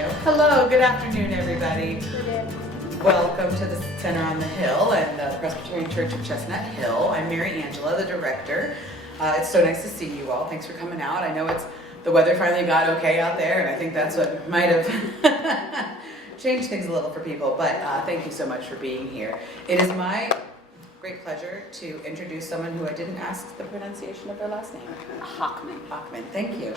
go. Hello, good afternoon, everybody. Welcome to the Center on the Hill and the Presbyterian Church of Chestnut Hill. I'm Mary Angela, the director. It's so nice to see you all. Thanks for coming out. I know the weather finally got okay out there, and I think that's what might have changed things a little for people, but thank you so much for being here. It is my great pleasure to introduce someone who I didn't ask the pronunciation of their last name. Hochman. Hochman, thank you.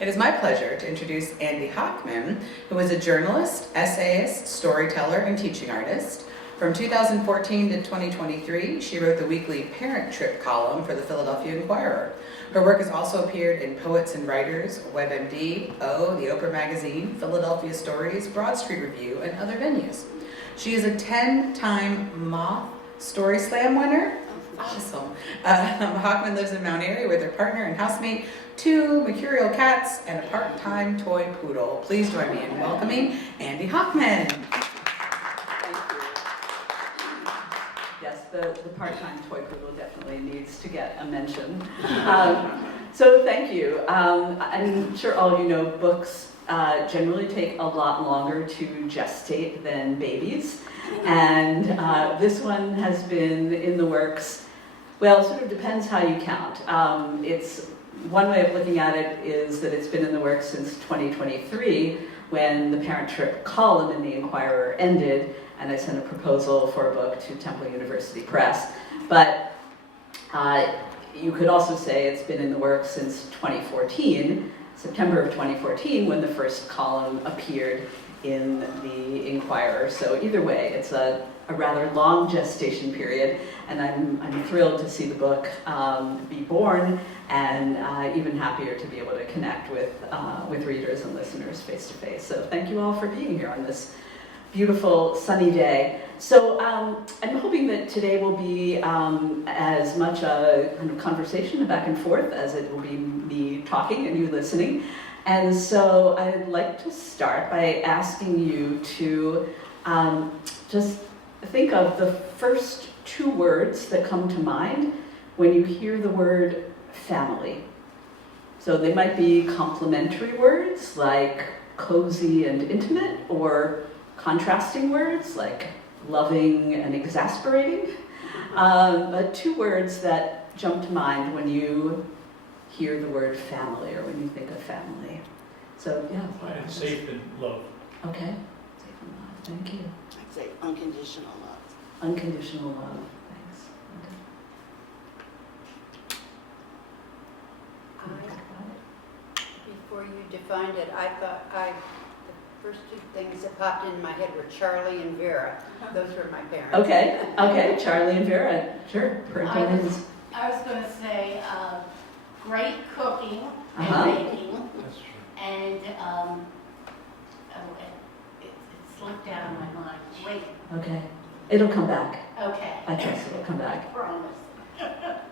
It is my pleasure to introduce Anndee Hochman, who is a journalist, essayist, storyteller, and teaching artist. From 2014 to 2023, she wrote the weekly Parent Trip column for the Philadelphia Inquirer. Her work has also appeared in Poets and Writers, WebMD, the Oprah Magazine, Philadelphia Stories, Broad Street Review, and other venues. She is a 10-time Moth Story Slam winner. Awesome. Hochman lives in Mount Airy with her partner and housemate, 2 mercurial cats, and a part-time toy poodle. Please join me in welcoming Anndee Hochman. Yes, the part-time toy poodle definitely needs to get a mention. So thank you. I'm sure all you know books generally take a lot longer to gestate than babies. And this one has been in the works, well, it sort of depends how you count. It's one way of looking at it is that it's been in the works since 2023 when the Parent Trip column in the Inquirer ended, and I sent a proposal for a book to Temple University Press. But you could also say it's been in the works since 2014, September of 2014, when the first column appeared in the Inquirer. So either way, it's a rather long gestation period, and I'm thrilled to see the book be born, and even happier to be able to connect with readers and listeners face to face. So thank you all for being here on this beautiful sunny day. So I'm hoping that today will be as much a kind of conversation, a back and forth, as it will be me talking and you listening. And so I'd like to start by asking you to just think of the first 2 words that come to mind when you hear the word family. So they might be complementary words like cozy and intimate, or contrasting words like loving and exasperating. But 2 words that jump to mind when you hear the word family, or when you think of family. So, yeah. It's safe and love. Okay. Safe and love. Thank you. I'd say unconditional love. Unconditional love. Thanks. Okay. Before you defined it, I thought the first 2 things that popped into my head were Charlie and Vera. Those were my parents. Okay. Charlie and Vera. Sure. I was going to say great cooking and baking, That's true. and it slipped out of my mind. Wait. Okay. It'll come back. Okay. I trust it'll come back. Promise.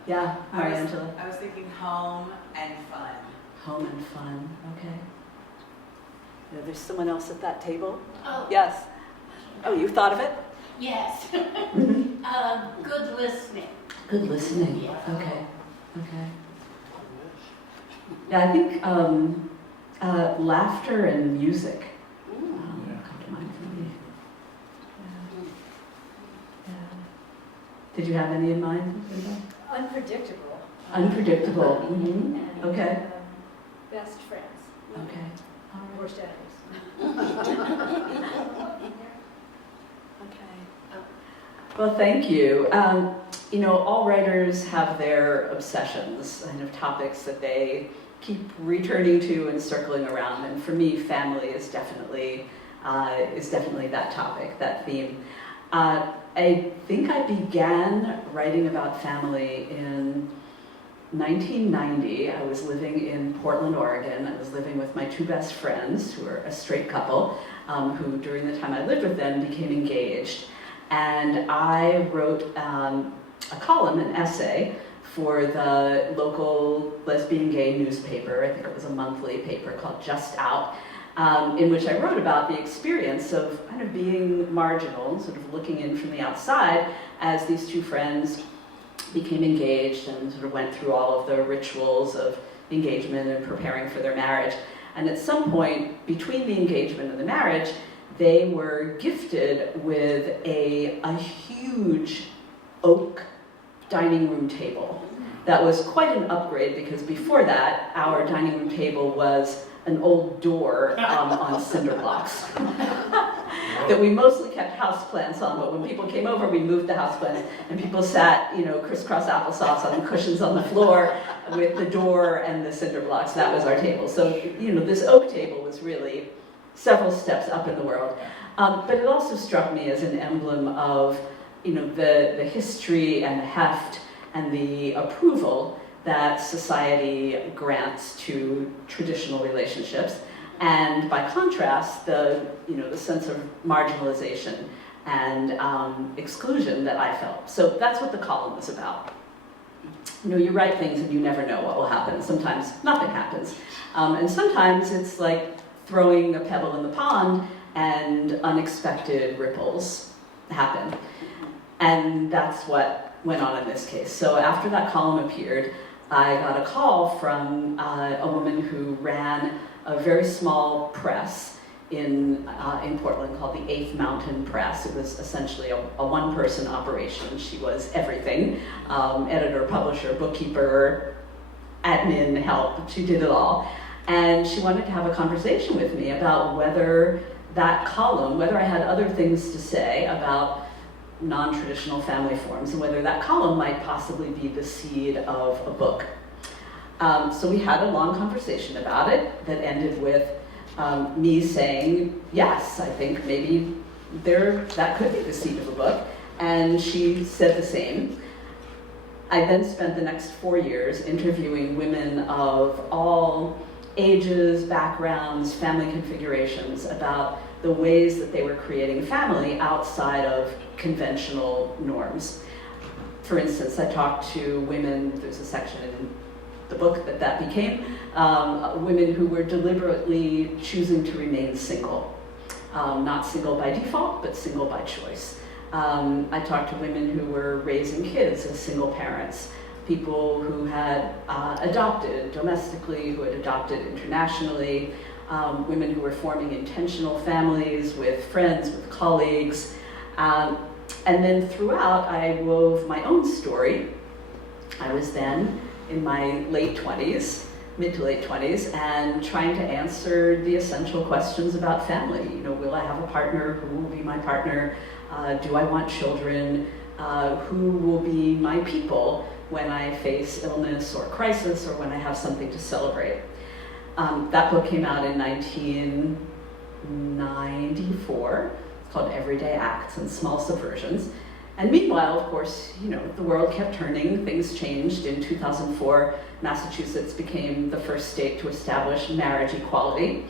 Yeah. Angela. I was thinking home and fun. Home and fun. Okay. Yeah, there's someone else at that table? Oh. Yes. Oh, you thought of it? Yes. Good listening. Good listening. Yeah. Okay. Yeah, I think laughter and music come to mind for me. Yeah. Did you have any in mind? Unpredictable. Unpredictable. And, Okay. Best friends. Okay. Worst enemies. Okay. Well, thank you. All writers have their obsessions, kind of topics that they keep returning to and circling around. And for me, family is definitely that topic, that theme. I think I began writing about family in 1990. I was living in Portland, Oregon. I was living with my 2 best friends, who were a straight couple, who during the time I lived with them became engaged. And I wrote a column, an essay, for the local lesbian gay newspaper. I think it was a monthly paper called Just Out, in which I wrote about the experience of kind of being marginal, sort of looking in from the outside as these 2 friends became engaged and sort of went through all of the rituals of engagement and preparing for their marriage. And at some point, between the engagement and the marriage, they were gifted with a huge oak dining room table. That was quite an upgrade because before that, our dining room table was an old door on cinder blocks that we mostly kept houseplants on, but when people came over, we moved the houseplants, and people sat, crisscross applesauce on cushions on the floor with the door and the cinder blocks. That was our table. So, this oak table was really several steps up in the world. But it also struck me as an emblem of, the history and the heft and the approval that society grants to traditional relationships, and by contrast, the sense of marginalization and exclusion that I felt. So that's what the column was about. You write things and you never know what will happen. Sometimes nothing happens, and sometimes it's like throwing a pebble in the pond and unexpected ripples happen. And that's what went on in this case. So after that column appeared, I got a call from a woman who ran a very small press in Portland called the Eighth Mountain Press. It was essentially a one-person operation. She was everything, editor, publisher, bookkeeper, admin help. She did it all. And she wanted to have a conversation with me about whether that column, whether I had other things to say about non-traditional family forms, and whether that column might possibly be the seed of a book. So we had a long conversation about it that ended with me saying, yes, I think maybe that could be the seed of a book, and she said the same. I then spent the next 4 years interviewing women of all ages, backgrounds, family configurations about the ways that they were creating family outside of conventional norms. For instance, I talked to women, there's a section in the book that became, women who were deliberately choosing to remain single. Not single by default, but single by choice. I talked to women who were raising kids as single parents, people who had adopted domestically, who had adopted internationally, women who were forming intentional families with friends, with colleagues. And then throughout, I wove my own story. I was then in my late 20s, mid to late 20s, and trying to answer the essential questions about family. Will I have a partner? Who will be my partner? Do I want children? Who will be my people when I face illness or crisis, or when I have something to celebrate? That book came out in 1994. It's called Everyday Acts and Small Subversions. And meanwhile, of course, the world kept turning, things changed. In 2004, Massachusetts became the first state to establish marriage equality.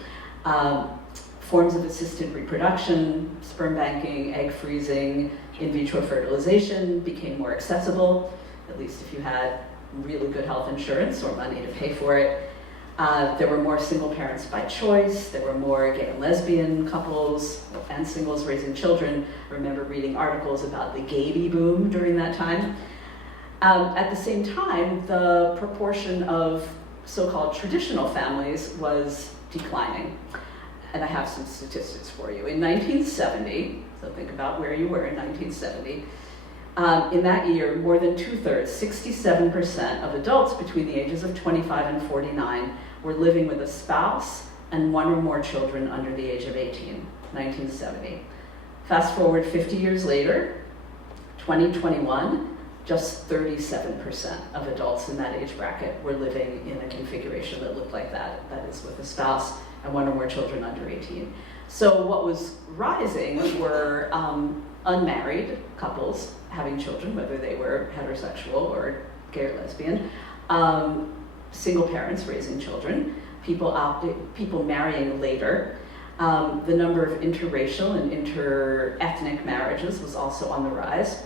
Forms of assisted reproduction, sperm banking, egg freezing, in vitro fertilization became more accessible, at least if you had really good health insurance or money to pay for it. There were more single parents by choice. There were more gay and lesbian couples and singles raising children. I remember reading articles about the baby boom during that time. At the same time, the proportion of so-called traditional families was declining. And I have some statistics for you. In 1970, so think about where you were in 1970, in that year, more than 2/3, 67% of adults between the ages of 25 and 49 were living with a spouse and one or more children under the age of 18, 1970. Fast forward 50 years later, 2021, just 37% of adults in that age bracket were living in a configuration that looked like that is with a spouse and one or more children under 18. So what was rising were unmarried couples having children, whether they were heterosexual or gay or lesbian, single parents raising children, people marrying later. The number of interracial and inter-ethnic marriages was also on the rise.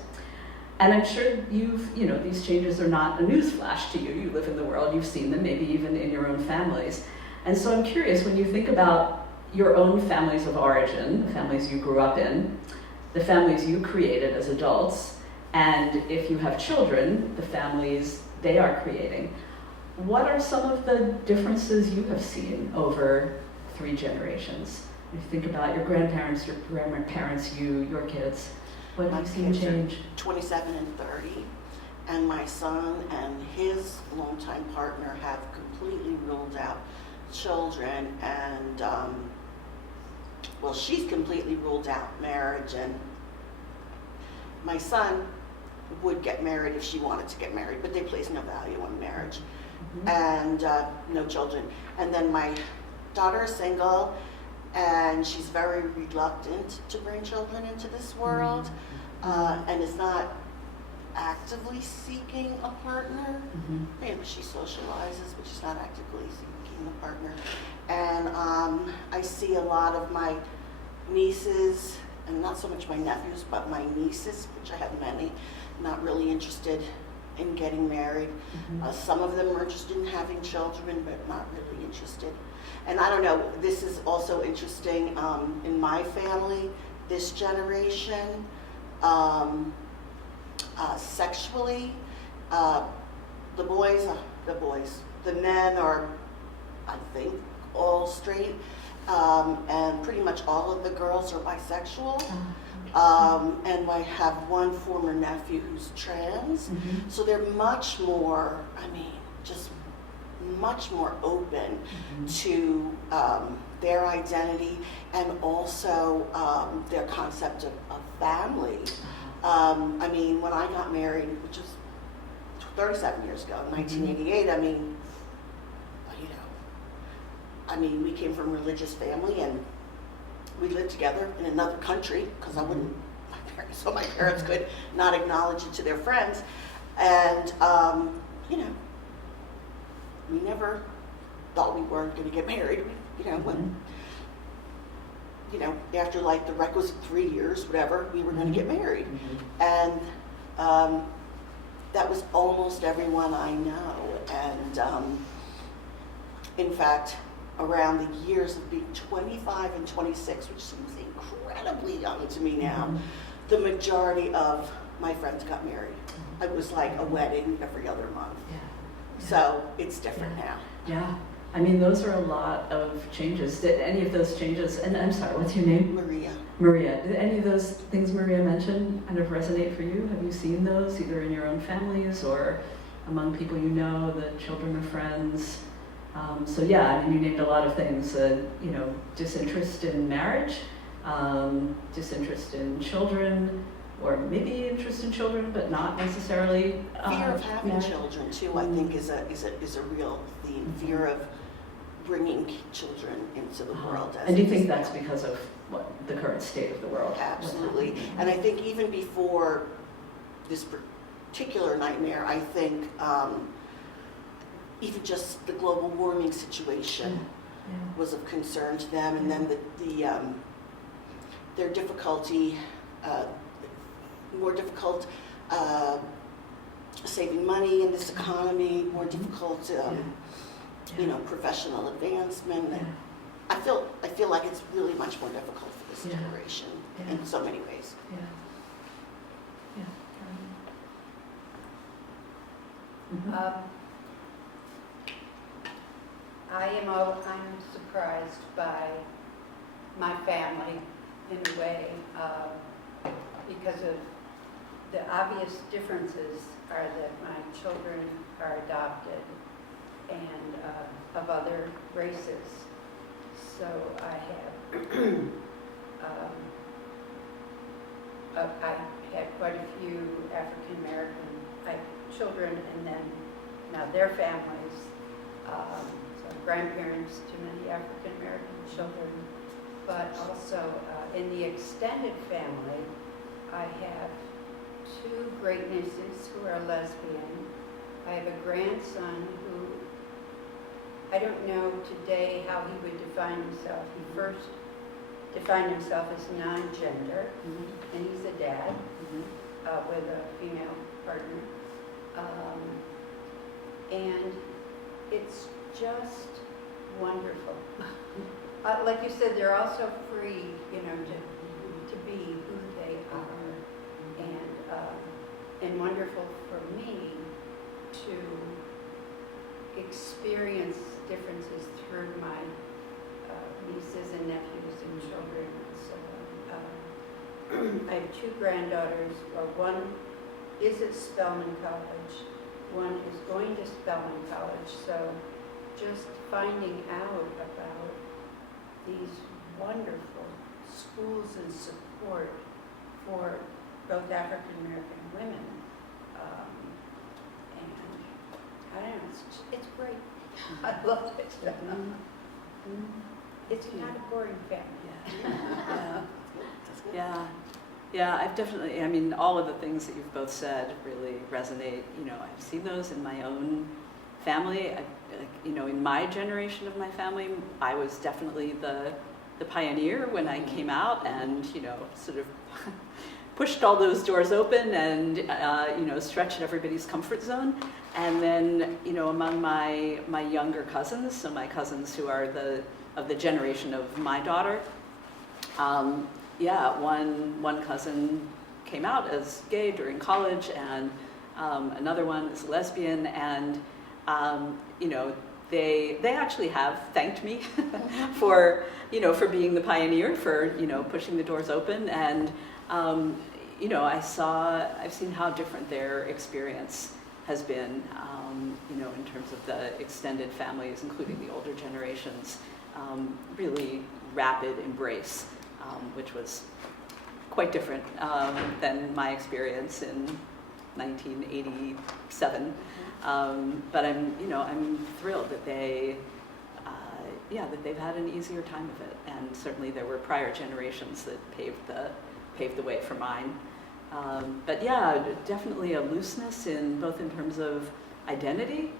And I'm sure these changes are not a newsflash to you. You live in the world, you've seen them, maybe even in your own families. And so I'm curious, when you think about your own families of origin, the families you grew up in, the families you created as adults, and if you have children, the families they are creating, what are some of the differences you have seen over 3 generations? If you think about your grandparents, your grandparents, your kids, what have you seen kids are change? 27 and 30, and my son and his longtime partner have completely ruled out children, and well, she's completely ruled out marriage, and my son would get married if she wanted to get married, but they place no value on marriage, and no children. And then my daughter is single, and she's very reluctant to bring children into this world, and is not actively seeking a partner. Maybe she socializes, but she's not actively seeking a partner. And I see a lot of my nieces, and not so much my nephews, but my nieces, which I have many, not really interested in getting married. Some of them are interested in having children, but not really interested. And I don't know, this is also interesting in my family, this generation, sexually, the men are, I think, all straight, and pretty much all of the girls are bisexual. And I have one former nephew who's trans, so they're much more, just much more open to their identity, and also their concept of family. When I got married, which was 37 years ago, in 1988, we came from a religious family, and we lived together in another country, because my parents could not acknowledge it to their friends. And, we never thought we weren't going to get married, when, after like the requisite 3 years, whatever, we were going to get married. And that was almost everyone I know. And in fact, around the years of being 25 and 26, which seems incredibly young to me now, the majority of my friends got married. It was like a wedding every other month. So it's different now. Yeah. Those are a lot of changes. Did any of those changes, and I'm sorry, what's your name? Maria. Maria, did any of those things Maria mentioned kind of resonate for you? Have you seen those either in your own families or among people you know, the children of friends? You named a lot of things, disinterest in marriage, disinterest in children, or maybe interest in children, but not necessarily Fear of having marriage. children too, I think, is a real theme. Fear of bringing children into the world. And do you think that's because of the current state of the world? Absolutely. And I think even before this particular nightmare, I think even just the global warming situation was of concern to them, and then their difficulty, more difficult saving money in this economy, more difficult, professional advancement. And I feel like it's really much more difficult for this generation in so many ways. I'm surprised by my family in a way, because of the obvious differences are that my children are adopted and of other races. So I have I had quite a few African American children, and then now their families. So grandparents to many African American children, but also in the extended family, I have 2 great nieces who are lesbian. I have a grandson who, I don't know today how he would define himself. He first defined himself as non-gender, and he's a dad with a female partner. And it's just wonderful. Like you said, they're also free, to be who they are, and wonderful for me to experience differences through my nieces and nephews and children. So I have two granddaughters. One is at Spelman College. One is going to Spelman College. So just finding out about these wonderful schools and support for both African American women. And I don't know, it's great. I love it. It's not a boring family. Yeah, I've definitely, I mean, all of the things that you've both said really resonate. You know, I've seen those in my own family. You know, in my generation of my family, I was definitely the pioneer when I came out and, you know, sort of pushed all those doors open and, you know, stretched everybody's comfort zone. And then, you know, among my younger cousins, so my cousins who are of the generation of my daughter, one cousin came out as gay during college, and another one is lesbian, and you know, they actually have thanked me for, you know, for being the pioneer, for, you know, pushing the doors open, and you know, I've seen how different their experience has been, you know, in terms of the extended families, including the older generations, really rapid embrace, which was quite different than my experience in 1987. But I'm thrilled that that they've had an easier time of it, and certainly there were prior generations that paved the way for mine. But yeah, definitely a looseness in both in terms of identity,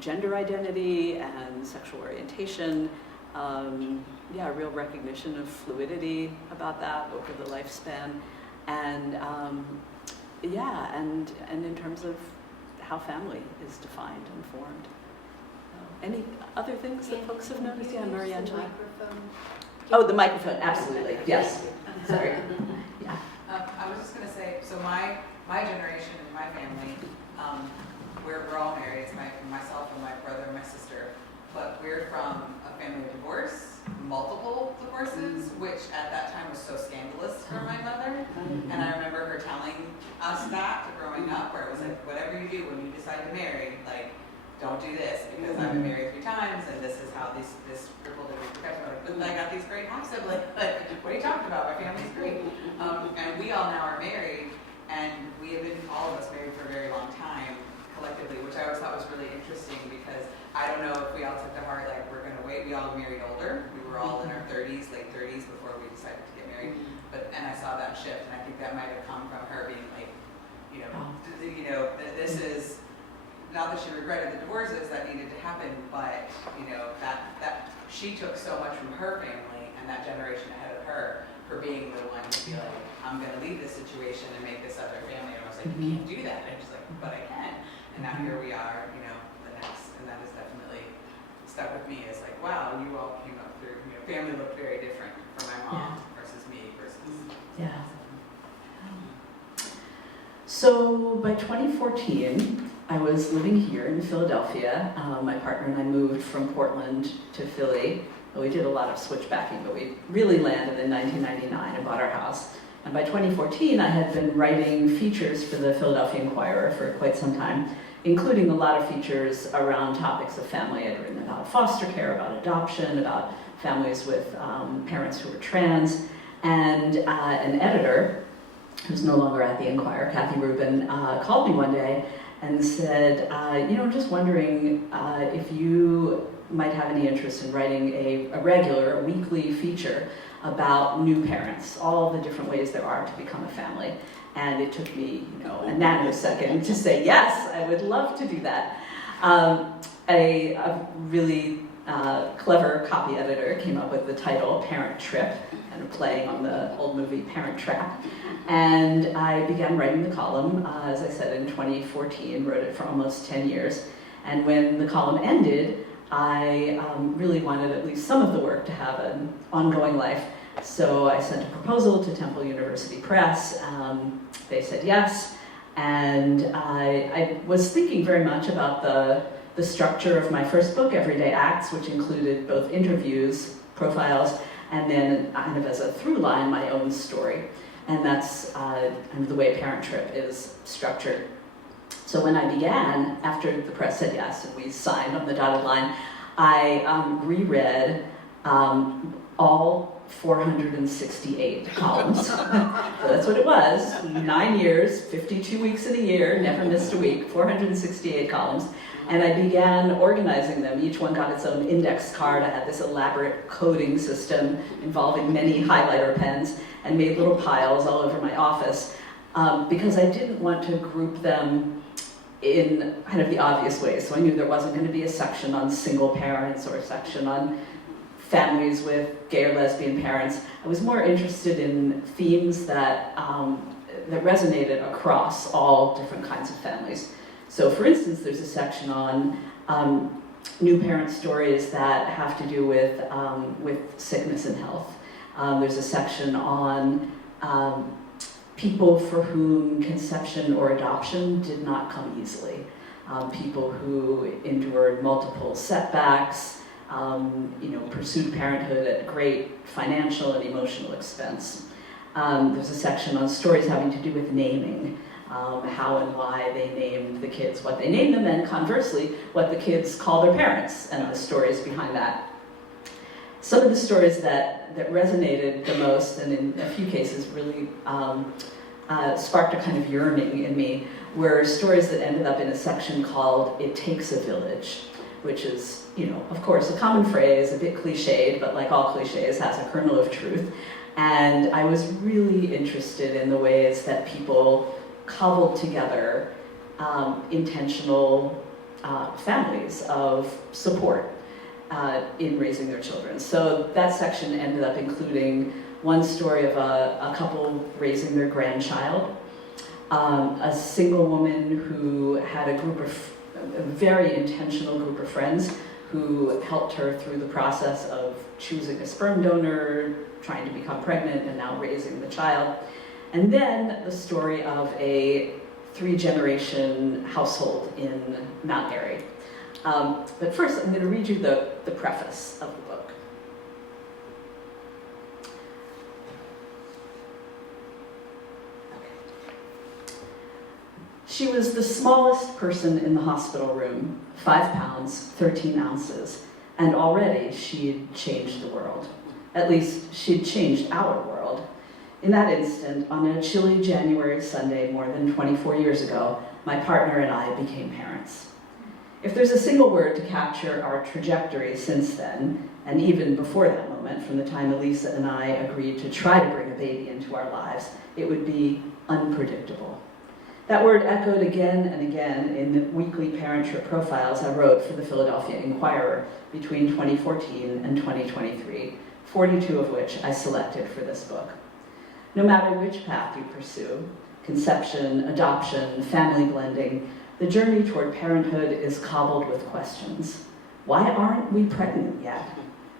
gender identity, and sexual orientation. A real recognition of fluidity about that over the lifespan, and and in terms of how family is defined and formed. Any other things that folks have noticed? Yeah, Maria Angela. Oh, the microphone, absolutely. Yes. Sorry. Yeah. I was just going to say, so my generation and my family, we're all married. It's myself and my brother and my sister, but we're from a family of divorce, multiple divorces, which at that time was so scandalous for my mother. And I remember her telling us that growing up, where it was like, whatever you do when you decide to marry, like, don't do this, because I've been married 3 times, and this is how this ripple that we protect. But I got these great half siblings. Like, what are you talking about? My family's great. And we all now are married, and we have been, all of us, married for a very long time collectively, which I always thought was really interesting, because I don't know if we all took to heart, like, we're going to wait. We all married older. We were all in our 30s, late 30s, before we decided to get married. And I saw that shift, and I think that might have come from her being like, this is, not that she regretted the divorces that needed to happen, but, that she took so much from her family and that generation ahead of her for being the one to be like, I'm going to leave this situation and make this other family. And I was like, you can't do that. And she's like, but I can. And now here we are, the next. And that has definitely stuck with me as like, wow, you all came up through, family looked very different for my mom versus me versus. Yeah. So by 2014, I was living here in Philadelphia. My partner and I moved from Portland to Philly. We did a lot of switchbacking, but we really landed in 1999 and bought our house. And by 2014, I had been writing features for the Philadelphia Inquirer for quite some time, including a lot of features around topics of family. I'd written about foster care, about adoption, about families with parents who were trans. And an editor, who's no longer at the Inquirer, Kathy Rubin, called me one day and said, just wondering if you might have any interest in writing a weekly feature about new parents, all the different ways there are to become a family. And it took me, a nanosecond to say, yes, I would love to do that. A really clever copy editor came up with the title Parent Trip, kind of playing on the old movie Parent Trap. And I began writing the column, as I said, in 2014, wrote it for almost 10 years. And when the column ended, I really wanted at least some of the work to have an ongoing life. So I sent a proposal to Temple University Press. They said yes. And I was thinking very much about the the structure of my first book, Everyday Acts, which included both interviews, profiles, and then kind of as a through line, my own story. And that's kind of the way Parent Trip is structured. So when I began, after the press said yes and we signed on the dotted line, I reread all 468 columns. So that's what it was. 9 years, 52 weeks in a year, never missed a week, 468 columns. And I began organizing them. Each one got its own index card. I had this elaborate coding system involving many highlighter pens and made little piles all over my office because I didn't want to group them in kind of the obvious ways. So I knew there wasn't going to be a section on single parents or a section on families with gay or lesbian parents. I was more interested in themes that resonated across all different kinds of families. So for instance, there's a section on new parent stories that have to do with sickness and health. There's a section on people for whom conception or adoption did not come easily. People who endured multiple setbacks, pursued parenthood at great financial and emotional expense. There's a section on stories having to do with naming, how and why they named the kids what they named them, and conversely, what the kids call their parents, and the stories behind that. Some of the stories that resonated the most, and in a few cases really sparked a kind of yearning in me, were stories that ended up in a section called "It Takes a Village," which is, of course, a common phrase, a bit cliched, but like all cliches, has a kernel of truth. And I was really interested in the ways that people cobbled together intentional families of support in raising their children. So that section ended up including one story of a couple raising their grandchild, a single woman who had a very intentional group of friends who helped her through the process of choosing a sperm donor, trying to become pregnant, and now raising the child. And then the story of a 3-generation household in Mount Airy. But first, I'm going to read you the preface of the book. She was the smallest person in the hospital room, 5 pounds, 13 ounces, and already she'd changed the world. At least, she'd changed our world. In that instant, on a chilly January Sunday more than 24 years ago, my partner and I became parents. If there's a single word to capture our trajectory since then, and even before that moment, from the time Elisa and I agreed to try to bring a baby into our lives, it would be unpredictable. That word echoed again and again in the weekly parent trip profiles I wrote for the Philadelphia Inquirer between 2014 and 2023, 42 of which I selected for this book. No matter which path you pursue, conception, adoption, family blending, the journey toward parenthood is cobbled with questions. Why aren't we pregnant yet?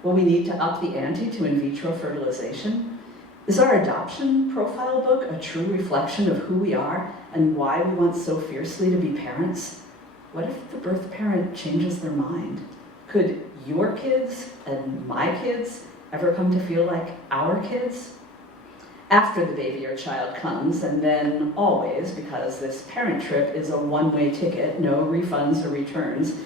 Will we need to up the ante to in vitro fertilization? Is our adoption profile book a true reflection of who we are and why we want so fiercely to be parents? What if the birth parent changes their mind? Could your kids and my kids ever come to feel like our kids? After the baby or child comes, and then always, because this parent trip is a one-way ticket, no refunds or returns,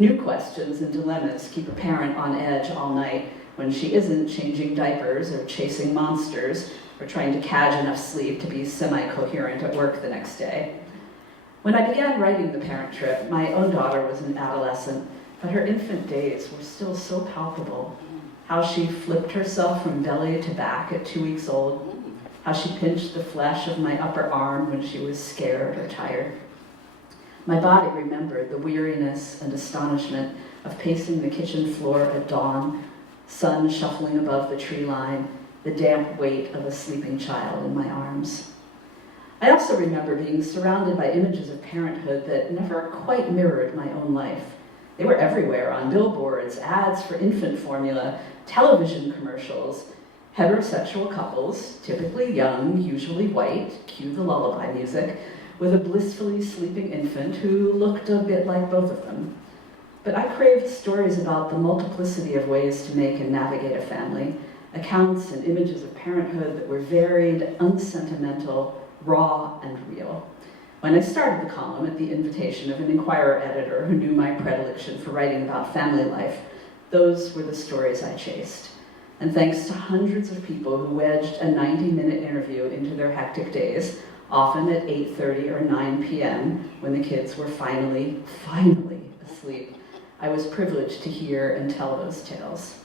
new questions and dilemmas keep a parent on edge all night when she isn't changing diapers or chasing monsters or trying to cadge enough sleep to be semi-coherent at work the next day. When I began writing The Parent Trip, my own daughter was an adolescent, but her infant days were still so palpable. How she flipped herself from belly to back at 2 weeks old, how she pinched the flesh of my upper arm when she was scared or tired. My body remembered the weariness and astonishment of pacing the kitchen floor at dawn, sun shuffling above the tree line, the damp weight of a sleeping child in my arms. I also remember being surrounded by images of parenthood that never quite mirrored my own life. They were everywhere, on billboards, ads for infant formula, television commercials, heterosexual couples, typically young, usually white, cue the lullaby music, with a blissfully sleeping infant who looked a bit like both of them. But I craved stories about the multiplicity of ways to make and navigate a family, accounts and images of parenthood that were varied, unsentimental, raw, and real. When I started the column at the invitation of an Inquirer editor who knew my predilection for writing about family life, those were the stories I chased. And thanks to hundreds of people who wedged a 90-minute interview into their hectic days, often at 8:30 or 9 p.m., when the kids were finally asleep, I was privileged to hear and tell those tales.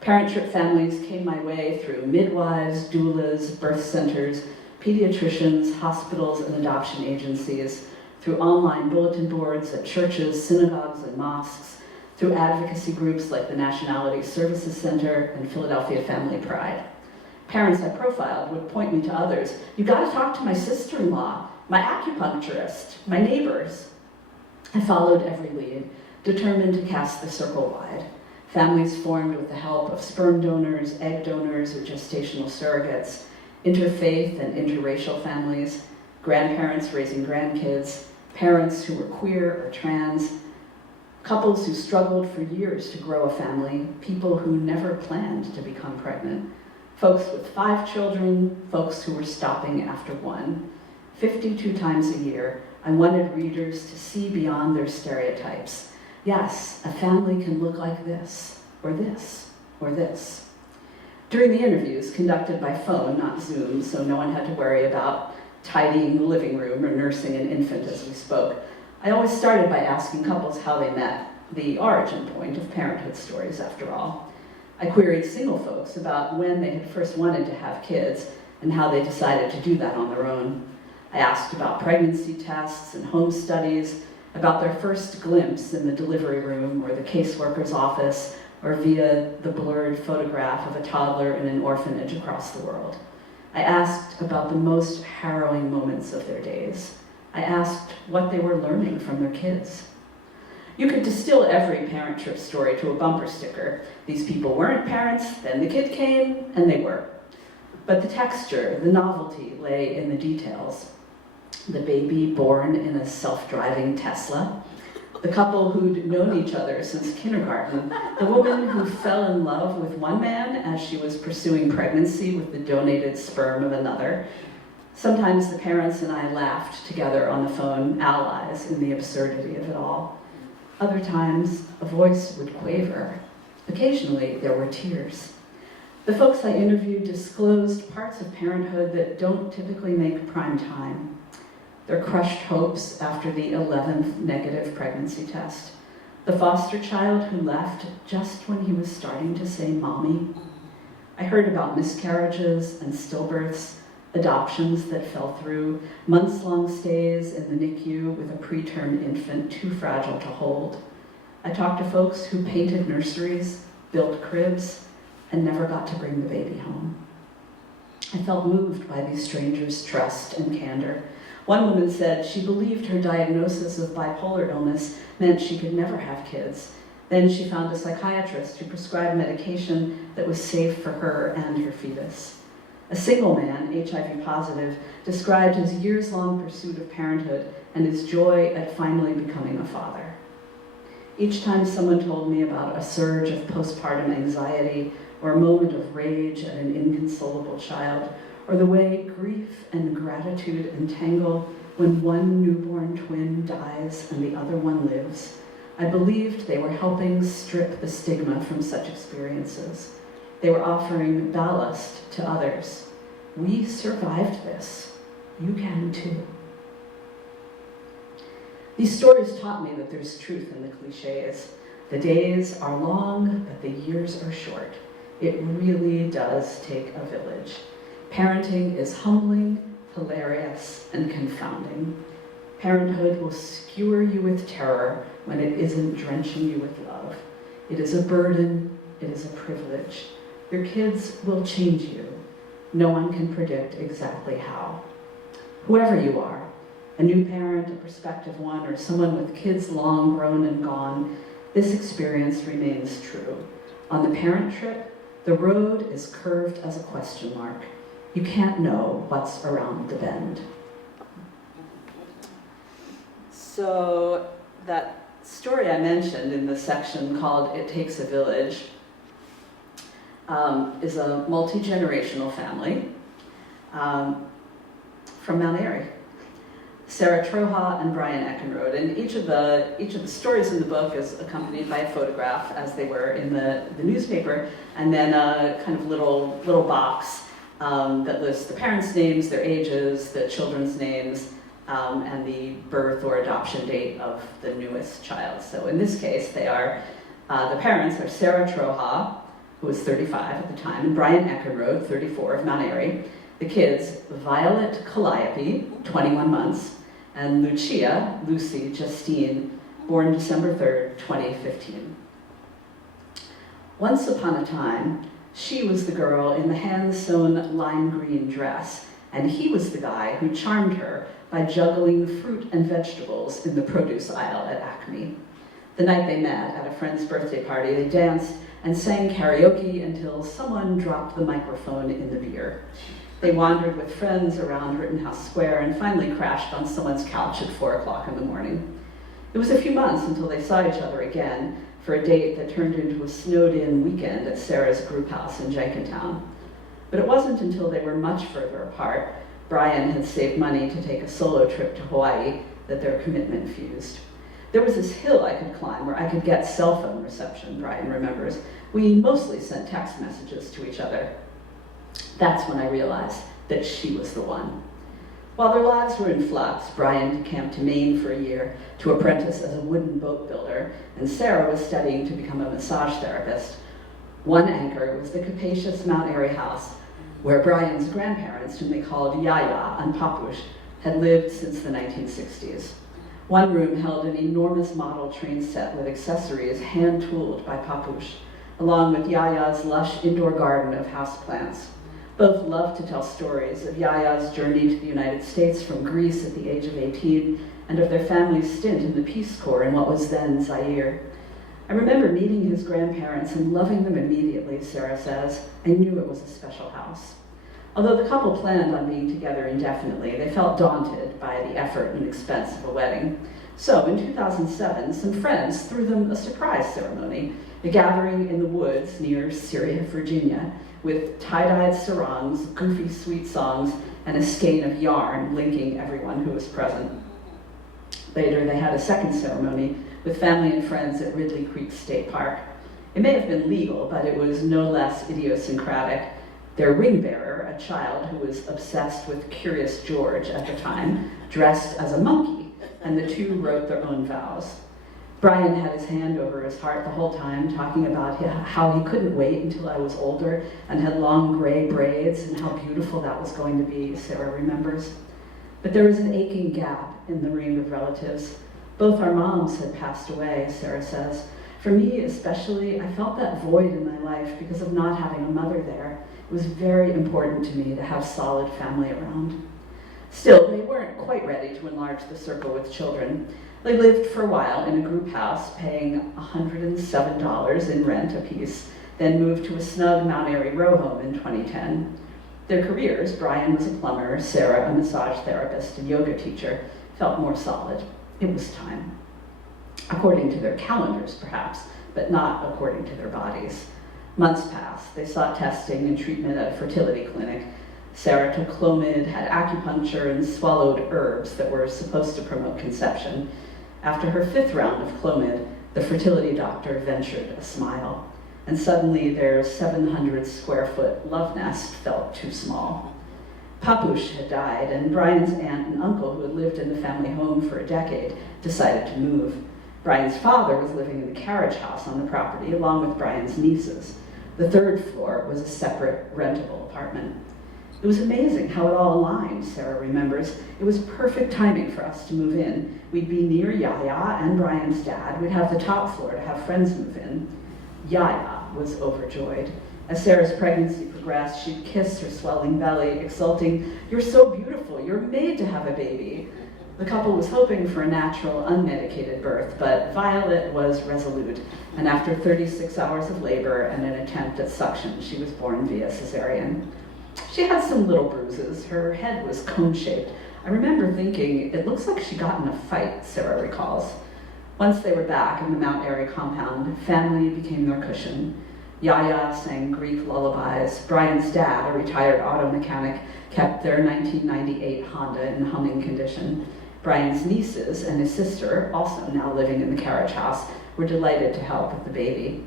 Parent trip families came my way through midwives, doulas, birth centers, pediatricians, hospitals, and adoption agencies, through online bulletin boards at churches, synagogues, and mosques, through advocacy groups like the Nationality Services Center and Philadelphia Family Pride. Parents I profiled would point me to others. You gotta talk to my sister-in-law, my acupuncturist, my neighbors. I followed every lead, determined to cast the circle wide. Families formed with the help of sperm donors, egg donors, or gestational surrogates, interfaith and interracial families, grandparents raising grandkids, parents who were queer or trans, couples who struggled for years to grow a family, people who never planned to become pregnant, folks with 5 children, folks who were stopping after 1. 52 times a year, I wanted readers to see beyond their stereotypes. Yes, a family can look like this, or this, or this. During the interviews, conducted by phone, not Zoom, so no one had to worry about tidying the living room or nursing an infant as we spoke, I always started by asking couples how they met, the origin point of parenthood stories, after all. I queried single folks about when they had first wanted to have kids and how they decided to do that on their own. I asked about pregnancy tests and home studies, about their first glimpse in the delivery room or the caseworker's office, or via the blurred photograph of a toddler in an orphanage across the world. I asked about the most harrowing moments of their days. I asked what they were learning from their kids. You could distill every parent trip story to a bumper sticker. These people weren't parents, then the kid came, and they were. But the texture, the novelty lay in the details. The baby born in a self-driving Tesla, the couple who'd known each other since kindergarten, the woman who fell in love with one man as she was pursuing pregnancy with the donated sperm of another. Sometimes the parents and I laughed together on the phone, allies in the absurdity of it all. Other times, a voice would quaver. Occasionally, there were tears. The folks I interviewed disclosed parts of parenthood that don't typically make prime time. Their crushed hopes after the 11th negative pregnancy test. The foster child who left just when he was starting to say mommy. I heard about miscarriages and stillbirths, adoptions that fell through, months-long stays in the NICU with a preterm infant too fragile to hold. I talked to folks who painted nurseries, built cribs, and never got to bring the baby home. I felt moved by these strangers' trust and candor. One woman said she believed her diagnosis of bipolar illness meant she could never have kids. Then she found a psychiatrist who prescribed medication that was safe for her and her fetus. A single man, HIV positive, described his years-long pursuit of parenthood and his joy at finally becoming a father. Each time someone told me about a surge of postpartum anxiety or a moment of rage at an inconsolable child, or the way grief and gratitude entangle when one newborn twin dies and the other one lives, I believed they were helping strip the stigma from such experiences. They were offering ballast to others. We survived this. You can too. These stories taught me that there's truth in the cliches. The days are long, but the years are short. It really does take a village. Parenting is humbling, hilarious, and confounding. Parenthood will skewer you with terror when it isn't drenching you with love. It is a burden, it is a privilege. Your kids will change you. No one can predict exactly how. Whoever you are, a new parent, a prospective one, or someone with kids long grown and gone, this experience remains true. On the parent trip, the road is curved as a question mark. You can't know what's around the bend. So that story I mentioned in the section called It Takes a Village is a multi-generational family from Mount Airy. Sarah Troha and Brian Eckenrode, and each of the stories in the book is accompanied by a photograph, as they were in the newspaper, and then a kind of little box that lists the parents' names, their ages, the children's names, and the birth or adoption date of the newest child. So in this case, they are the parents are Sarah Troha, who was 35 at the time, and Brian Eckenrode, 34, of Mount Airy. The kids, Violet Calliope, 21 months, and Lucy Justine, born December 3rd, 2015. Once upon a time, she was the girl in the hand-sewn lime green dress, and he was the guy who charmed her by juggling fruit and vegetables in the produce aisle at Acme. The night they met at a friend's birthday party, they danced and sang karaoke until someone dropped the microphone in the beer. They wandered with friends around Rittenhouse Square and finally crashed on someone's couch at 4 o'clock in the morning. It was a few months until they saw each other again for a date that turned into a snowed-in weekend at Sarah's group house in Jenkintown. But it wasn't until they were much further apart, Brian had saved money to take a solo trip to Hawaii, that their commitment fused. There was this hill I could climb where I could get cell phone reception, Brian remembers. We mostly sent text messages to each other. That's when I realized that she was the one. While their lives were in flux, Brian camped to Maine for a year to apprentice as a wooden boat builder, and Sarah was studying to become a massage therapist. One anchor was the capacious Mount Airy house, where Brian's grandparents, whom they called Yaya and Papush, had lived since the 1960s. One room held an enormous model train set with accessories hand-tooled by Papush, along with Yaya's lush indoor garden of houseplants. Both loved to tell stories of Yaya's journey to the United States from Greece at the age of 18 and of their family's stint in the Peace Corps in what was then Zaire. I remember meeting his grandparents and loving them immediately, Sarah says. I knew it was a special house. Although the couple planned on being together indefinitely, they felt daunted by the effort and expense of a wedding. So in 2007, some friends threw them a surprise ceremony, a gathering in the woods near Syria, Virginia, with tie-dyed sarongs, goofy sweet songs, and a skein of yarn linking everyone who was present. Later, they had a second ceremony with family and friends at Ridley Creek State Park. It may have been legal, but it was no less idiosyncratic. Their ring bearer, a child who was obsessed with Curious George at the time, dressed as a monkey, and the two wrote their own vows. Brian had his hand over his heart the whole time, talking about how he couldn't wait until I was older and had long gray braids and how beautiful that was going to be, Sarah remembers. But there was an aching gap in the ring of relatives. Both our moms had passed away, Sarah says. For me especially, I felt that void in my life because of not having a mother there. It was very important to me to have solid family around. Still, they weren't quite ready to enlarge the circle with children. They lived for a while in a group house, paying $107 in rent apiece, then moved to a snug Mount Airy row home in 2010. Their careers, Brian was a plumber, Sarah a massage therapist and yoga teacher, felt more solid. It was time. According to their calendars, perhaps, but not according to their bodies. Months passed. They sought testing and treatment at a fertility clinic. Sarah took Clomid, had acupuncture, and swallowed herbs that were supposed to promote conception. After her 5th round of Clomid, the fertility doctor ventured a smile, and suddenly their 700 square foot love nest felt too small. Papush had died, and Brian's aunt and uncle, who had lived in the family home for a decade, decided to move. Brian's father was living in the carriage house on the property, along with Brian's nieces. The 3rd floor was a separate rentable apartment. It was amazing how it all aligned, Sarah remembers. It was perfect timing for us to move in. We'd be near Yaya and Brian's dad. We'd have the top floor to have friends move in. Yaya was overjoyed. As Sarah's pregnancy progressed, she'd kiss her swelling belly, exulting, "You're so beautiful, you're made to have a baby." The couple was hoping for a natural, unmedicated birth, but Violet was resolute, and after 36 hours of labor and an attempt at suction, she was born via cesarean. She had some little bruises. Her head was cone-shaped. I remember thinking, it looks like she got in a fight, Sarah recalls. Once they were back in the Mount Airy compound, family became their cushion. Yaya sang Greek lullabies. Brian's dad, a retired auto mechanic, kept their 1998 Honda in humming condition. Brian's nieces and his sister, also now living in the carriage house, were delighted to help with the baby.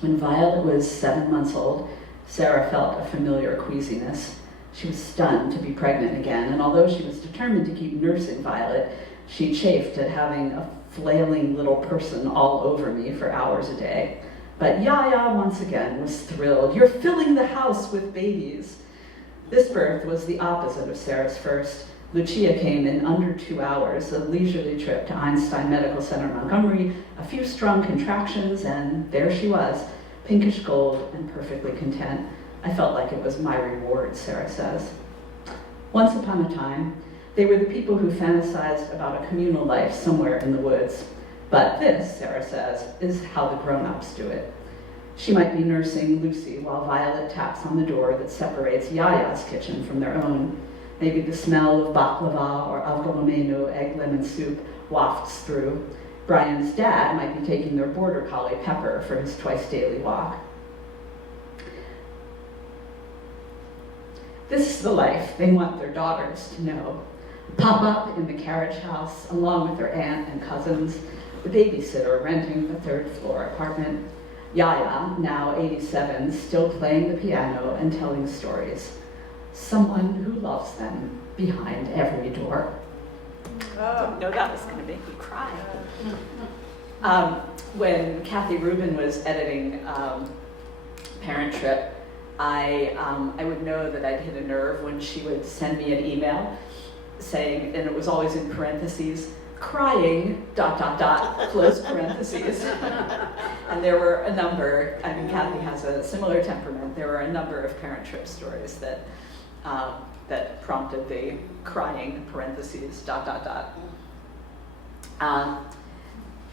When Violet was 7 months old, Sarah felt a familiar queasiness. She was stunned to be pregnant again, and although she was determined to keep nursing Violet, she chafed at having a flailing little person all over me for hours a day. But Yaya, once again, was thrilled. "You're filling the house with babies." This birth was the opposite of Sarah's first. Lucia came in under 2 hours, a leisurely trip to Einstein Medical Center, Montgomery, a few strong contractions, and there she was, pinkish gold and perfectly content. I felt like it was my reward, Sarah says. Once upon a time, they were the people who fantasized about a communal life somewhere in the woods. But this, Sarah says, is how the grown-ups do it. She might be nursing Lucy while Violet taps on the door that separates Yaya's kitchen from their own. Maybe the smell of baklava or avgamamenu egg lemon soup wafts through. Brian's dad might be taking their border collie Pepper for his twice-daily walk. This is the life they want their daughters to know. Pop up in the carriage house along with their aunt and cousins, the babysitter renting the 3rd floor apartment. Yaya, now 87, still playing the piano and telling stories. Someone who loves them behind every door. Oh. No, that was going to make me cry. When Kathy Rubin was editing Parent Trip, I would know that I'd hit a nerve when she would send me an email saying, and it was always in parentheses, crying, ... close parentheses. And there were a number, I mean, Kathy has a similar temperament, there were a number of Parent Trip stories that prompted the crying, parentheses, ...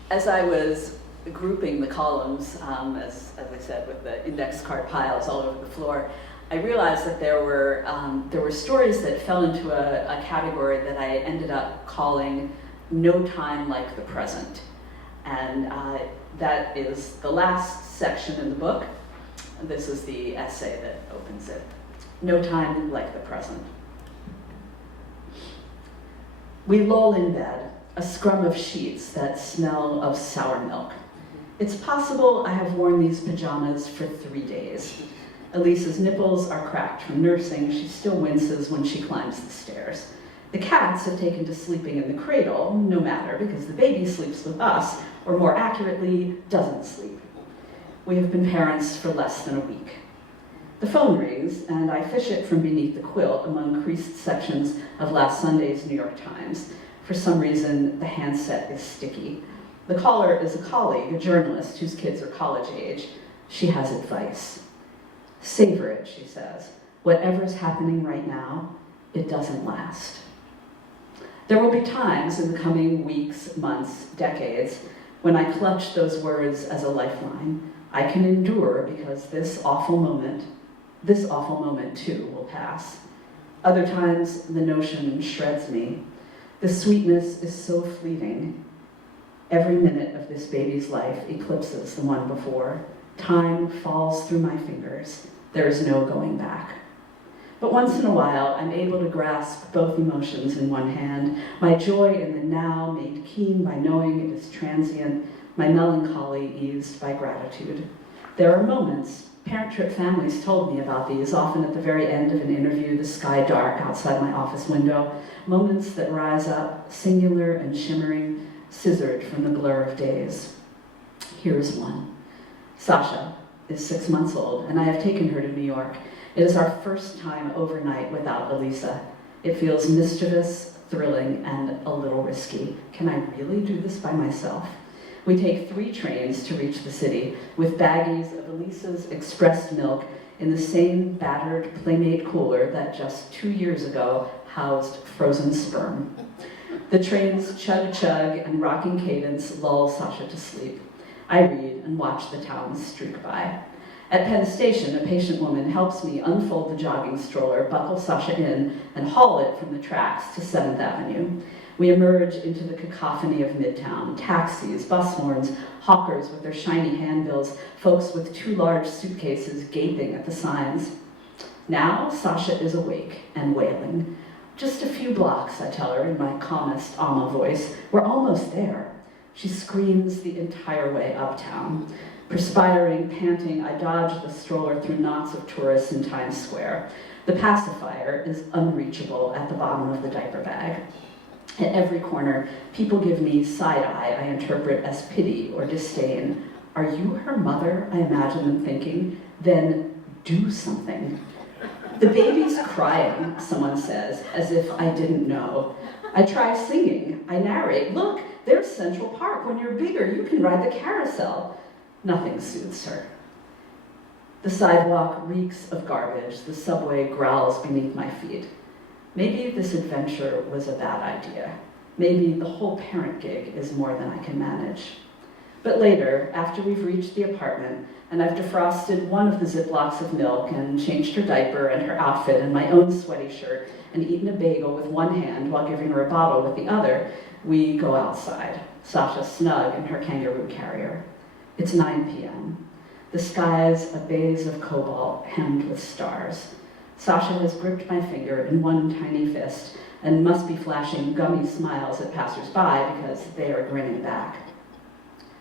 As I was grouping the columns, as I said, with the index card piles all over the floor, I realized that there were stories that fell into a category that I ended up calling "No Time Like the Present," and that is the last section in the book. This is the essay that opens it. No time like the present. We loll in bed, a scrum of sheets that smell of sour milk. It's possible I have worn these pajamas for 3 days. Elisa's nipples are cracked from nursing. She still winces when she climbs the stairs. The cats have taken to sleeping in the cradle, no matter, because the baby sleeps with us, or more accurately, doesn't sleep. We have been parents for less than a week. The phone rings, and I fish it from beneath the quilt among creased sections of last Sunday's New York Times. For some reason, the handset is sticky. The caller is a colleague, a journalist whose kids are college age. She has advice. Savor it, she says. Whatever's happening right now, it doesn't last. There will be times in the coming weeks, months, decades, when I clutch those words as a lifeline. I can endure because this awful moment too will pass. Other times, the notion shreds me. The sweetness is so fleeting. Every minute of this baby's life eclipses the one before. Time falls through my fingers. There is no going back. But once in a while, I'm able to grasp both emotions in one hand, my joy in the now made keen by knowing it is transient, my melancholy eased by gratitude. There are moments, Parent Trip families told me about these, often at the very end of an interview, the sky dark outside my office window, moments that rise up, singular and shimmering, scissored from the blur of days. Here is one. Sasha is 6 months old, and I have taken her to New York. It is our first time overnight without Elisa. It feels mischievous, thrilling, and a little risky. Can I really do this by myself? We take 3 trains to reach the city, with baggies of Elisa's expressed milk in the same battered Playmate cooler that just 2 years ago housed frozen sperm. The train's chug-chug and rocking cadence lull Sasha to sleep. I read and watch the towns streak by. At Penn Station, a patient woman helps me unfold the jogging stroller, buckle Sasha in, and haul it from the tracks to 7th Avenue. We emerge into the cacophony of Midtown, taxis, bus horns, hawkers with their shiny handbills, folks with 2 large suitcases gaping at the signs. Now, Sasha is awake and wailing. Just a few blocks, I tell her in my calmest Alma voice. We're almost there. She screams the entire way uptown. Perspiring, panting, I dodge the stroller through knots of tourists in Times Square. The pacifier is unreachable at the bottom of the diaper bag. At every corner, people give me side-eye I interpret as pity or disdain. Are you her mother? I imagine them thinking. Then do something. The baby's crying, someone says, as if I didn't know. I try singing. I narrate. Look, there's Central Park. When you're bigger, you can ride the carousel. Nothing soothes her. The sidewalk reeks of garbage. The subway growls beneath my feet. Maybe this adventure was a bad idea. Maybe the whole parent gig is more than I can manage. But later, after we've reached the apartment, and I've defrosted one of the Ziplocs of milk and changed her diaper and her outfit and my own sweaty shirt and eaten a bagel with one hand while giving her a bottle with the other, we go outside, Sasha snug in her kangaroo carrier. It's 9 p.m. The sky's a baize of cobalt hemmed with stars. Sasha has gripped my finger in one tiny fist and must be flashing gummy smiles at passersby because they are grinning back.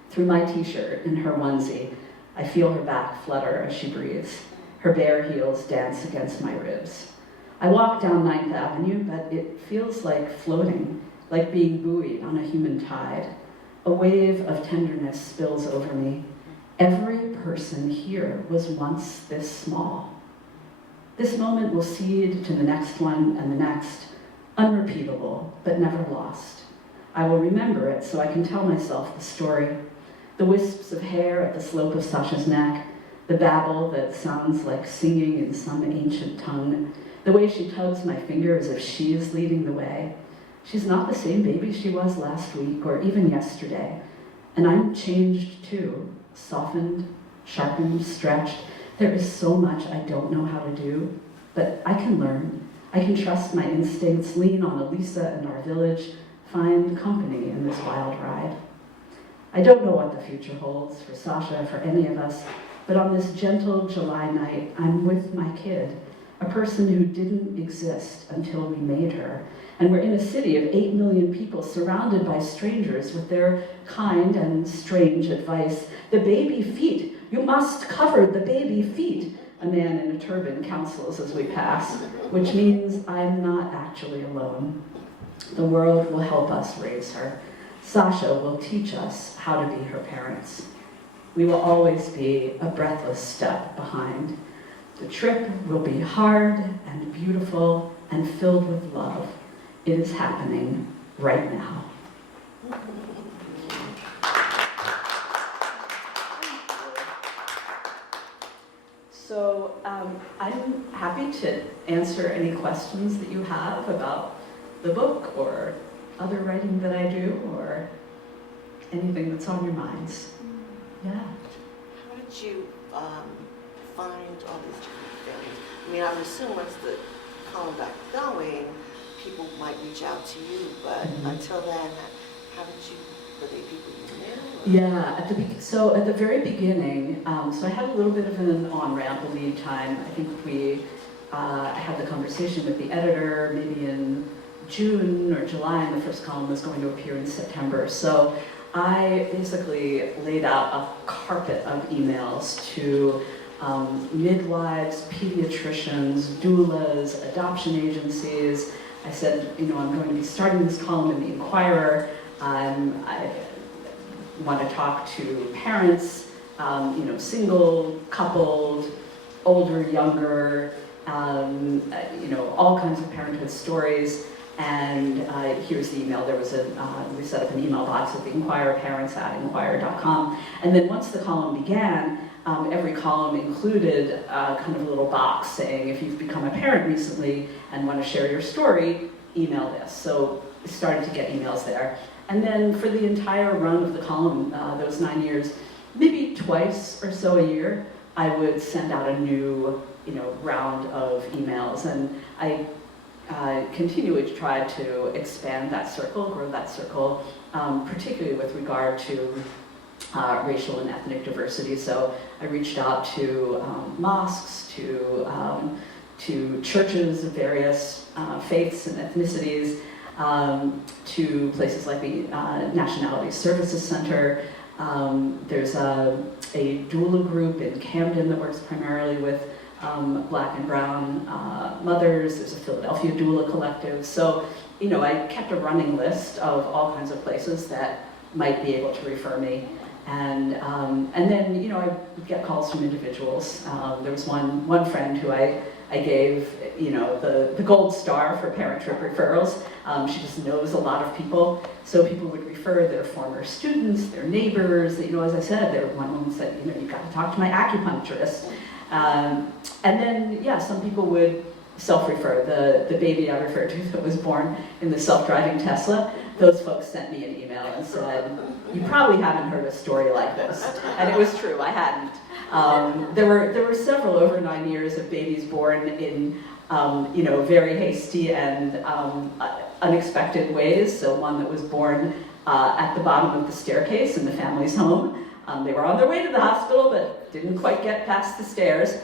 Through my t-shirt and her onesie, I feel her back flutter as she breathes. Her bare heels dance against my ribs. I walk down 9th Avenue, but it feels like floating, like being buoyed on a human tide. A wave of tenderness spills over me. Every person here was once this small. This moment will seed to the next one and the next, unrepeatable, but never lost. I will remember it so I can tell myself the story. The wisps of hair at the slope of Sasha's neck, the babble that sounds like singing in some ancient tongue, the way she tugs my finger as if she is leading the way. She's not the same baby she was last week or even yesterday. And I'm changed too, softened, sharpened, stretched. There is so much I don't know how to do, but I can learn. I can trust my instincts, lean on Elisa and our village, find company in this wild ride. I don't know what the future holds for Sasha, for any of us, but on this gentle July night, I'm with my kid, a person who didn't exist until we made her. And we're in a city of 8 million people surrounded by strangers with their kind and strange advice. The baby feet, you must cover the baby feet, a man in a turban counsels as we pass, which means I'm not actually alone. The world will help us raise her. Sasha will teach us how to be her parents. We will always be a breathless step behind. The trip will be hard and beautiful and filled with love. It is happening right now. So I'm happy to answer any questions that you have about the book or other writing that I do or anything that's on your minds. Yeah. How did you find all these different families? I mean, I would assume once the column got going, people might reach out to you, but until then, how did you, were they people you knew? Yeah, so at the very beginning, so I had a little bit of an on-ramp, a lead time. I think we had the conversation with the editor maybe in June or July, and the first column was going to appear in September. So I basically laid out a carpet of emails to midwives, pediatricians, doulas, adoption agencies. I said, I'm going to be starting this column in the Inquirer. I want to talk to parents, single, coupled, older, younger, all kinds of parenthood stories. And here's the email. There was we set up an email box at the Inquirer, parents@inquirer.com. And then once the column began, every column included kind of a little box saying, if you've become a parent recently and want to share your story, email this. So we started to get emails there. And then for the entire run of the column, those 9 years, maybe twice or so a year, I would send out a new, round of emails. And I continually try to expand that circle, grow that circle, particularly with regard to racial and ethnic diversity. So I reached out to mosques, to churches of various faiths and ethnicities, to places like the Nationality Services Center. There's a doula group in Camden that works primarily with Black and brown mothers. There's a Philadelphia doula collective. So, I kept a running list of all kinds of places that might be able to refer me. And then, I would get calls from individuals. There was one friend who I gave, the gold star for parent trip referrals. She just knows a lot of people. So people would refer their former students, their neighbors. As I said, one woman said, you've got to talk to my acupuncturist. And then, some people would self-refer. The baby I referred to that was born in the self-driving Tesla, those folks sent me an email and said, you probably haven't heard a story like this. And it was true, I hadn't. There were several over 9 years of babies born in, very hasty and unexpected ways. So one that was born at the bottom of the staircase in the family's home. They were on their way to the hospital, but didn't quite get past the stairs.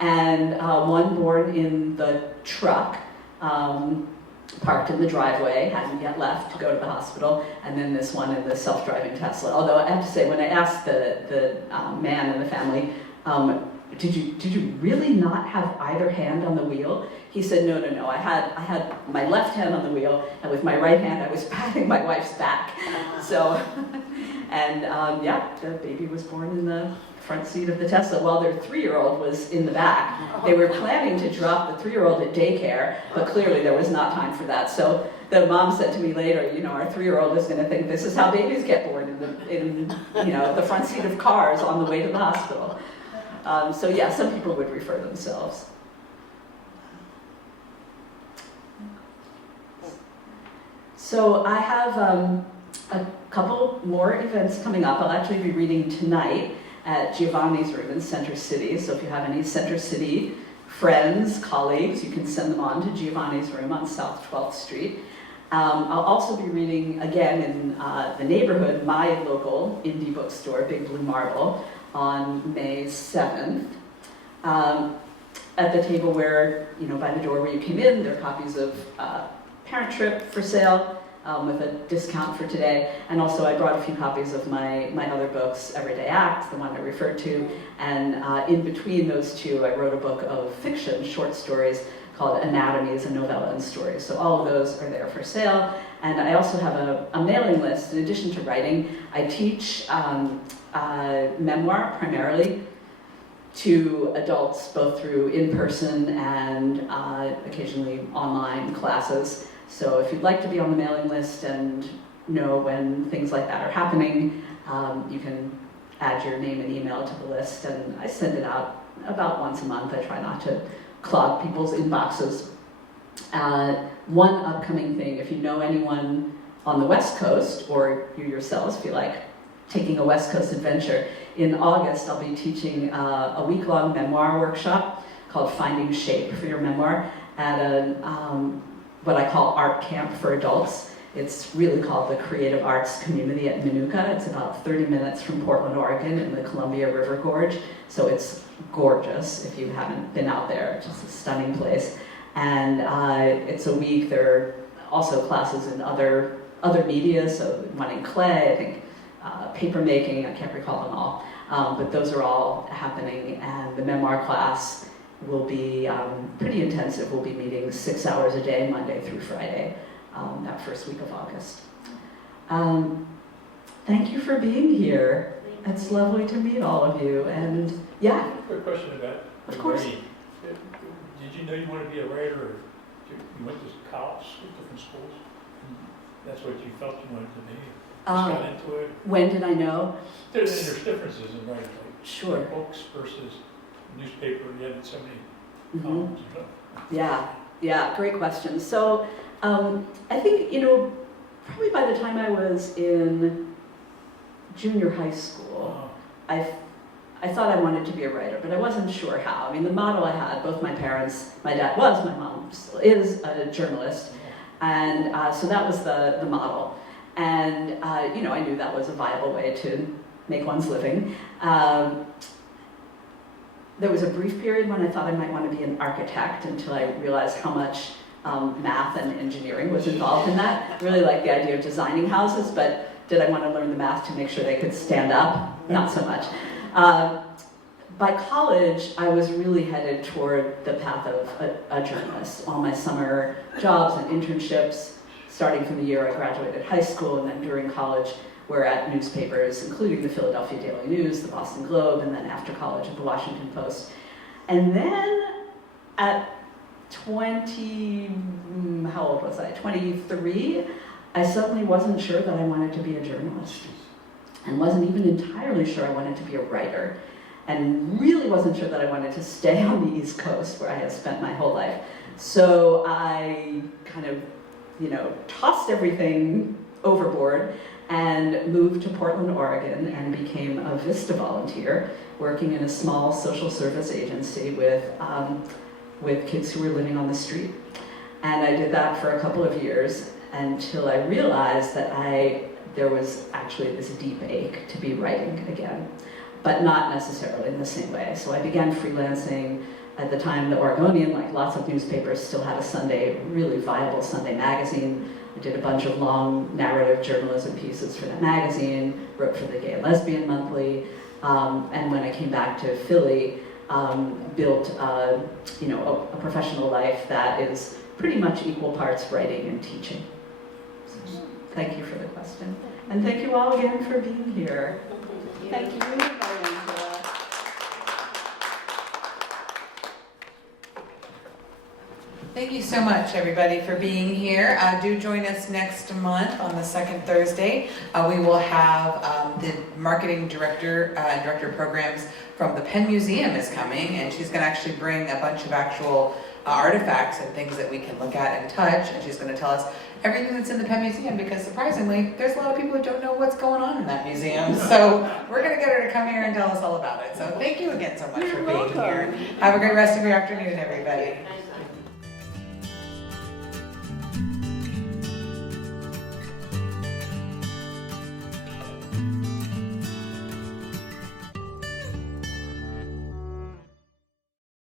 And one born in the truck, parked in the driveway, hadn't yet left to go to the hospital, and then this one in the self-driving Tesla. Although I have to say, when I asked the man in the family, did you really not have either hand on the wheel? He said, no. I had my left hand on the wheel, and with my right hand I was patting my wife's back. So, and the baby was born in the front seat of the Tesla while their 3-year-old was in the back. They were planning to drop the 3-year-old at daycare, but clearly there was not time for that. So the mom said to me later, our 3-year-old is going to think this is how babies get born in the front seat of cars on the way to the hospital. Some people would refer themselves. So I have a couple more events coming up. I'll actually be reading tonight at Giovanni's room in Center City. So if you have any Center City friends, colleagues, you can send them on to Giovanni's room on South 12th Street. I'll also be reading again in the neighborhood, my local indie bookstore, Big Blue Marble, on May 7th. At the table where, by the door where you came in, there are copies of Parent Trip for sale, with a discount for today. And also I brought a few copies of my other books, Everyday Act, the one I referred to, and in between those two I wrote a book of fiction, short stories, called Anatomies, a novella and stories. So all of those are there for sale. And I also have a mailing list. In addition to writing, I teach memoir primarily to adults, both through in-person and occasionally online classes. So if you'd like to be on the mailing list and know when things like that are happening, you can add your name and email to the list, and I send it out about once a month. I try not to clog people's inboxes. One upcoming thing, if you know anyone on the West Coast, or you yourselves feel like taking a West Coast adventure, in August I'll be teaching a week-long memoir workshop called Finding Shape for Your Memoir at what I call art camp for adults. It's really called the Creative Arts Community at Minooka. It's about 30 minutes from Portland, Oregon in the Columbia River Gorge. So it's gorgeous if you haven't been out there. It's just a stunning place. And it's a week. There are also classes in other media, so one in clay, I think paper making, I can't recall them all. But those are all happening, and the memoir class will be pretty intensive. We'll be meeting 6 hours a day, Monday through Friday, that first week of August. Thank you for being here. It's lovely to meet all of you. And yeah. Quick question about Of course. writing. Did you know you wanted to be a writer, or you went to college, different schools, and that's what you felt you wanted to be? Just got into it? When did I know? There's differences in writing, like Sure. books versus newspaper. You had so many Mhm. columns. Yeah, great question. So I think, probably by the time I was in junior high school, I I thought I wanted to be a writer, but I wasn't sure how. I mean, the model I had, both my parents, my dad was, my mom still is a journalist, and so that was the model. And, you know, I knew that was a viable way to make one's living. There was a brief period when I thought I might want to be an architect until I realized how much math and engineering was involved in that. Really liked the idea of designing houses, but did I want to learn the math to make sure they could stand up? Not so much. By college, I was really headed toward the path of a journalist. All my summer jobs and internships, starting from the year I graduated high school and then during college, were at newspapers, including the Philadelphia Daily News, the Boston Globe, and then after college at the Washington Post. And then at 23, I suddenly wasn't sure that I wanted to be a journalist, and wasn't even entirely sure I wanted to be a writer, and really wasn't sure that I wanted to stay on the East Coast where I had spent my whole life. So I kind of, you know, tossed everything overboard and moved to Portland, Oregon, and became a Vista volunteer, working in a small social service agency with kids who were living on the street. And I did that for a couple of years until I realized that there was actually this deep ache to be writing again, but not necessarily in the same way. So I began freelancing. At the time, the Oregonian, like lots of newspapers, still had a really viable Sunday magazine. I did a bunch of long narrative journalism pieces for that magazine, wrote for the Gay and Lesbian Monthly, and when I came back to Philly, built a professional life that is pretty much equal parts writing and teaching. So, thank you for the question. And thank you all again for being here. Thank you. Thank you so much, everybody, for being here. Do join us next month on the second Thursday. We will have the marketing director and director of programs from the Penn Museum is coming, and she's going to actually bring a bunch of actual artifacts and things that we can look at and touch, and she's going to tell us everything that's in the Penn Museum, because surprisingly, there's a lot of people who don't know what's going on in that museum. So we're going to get her to come here and tell us all about it. So thank you again so much for being here. Have a great rest of your afternoon, everybody.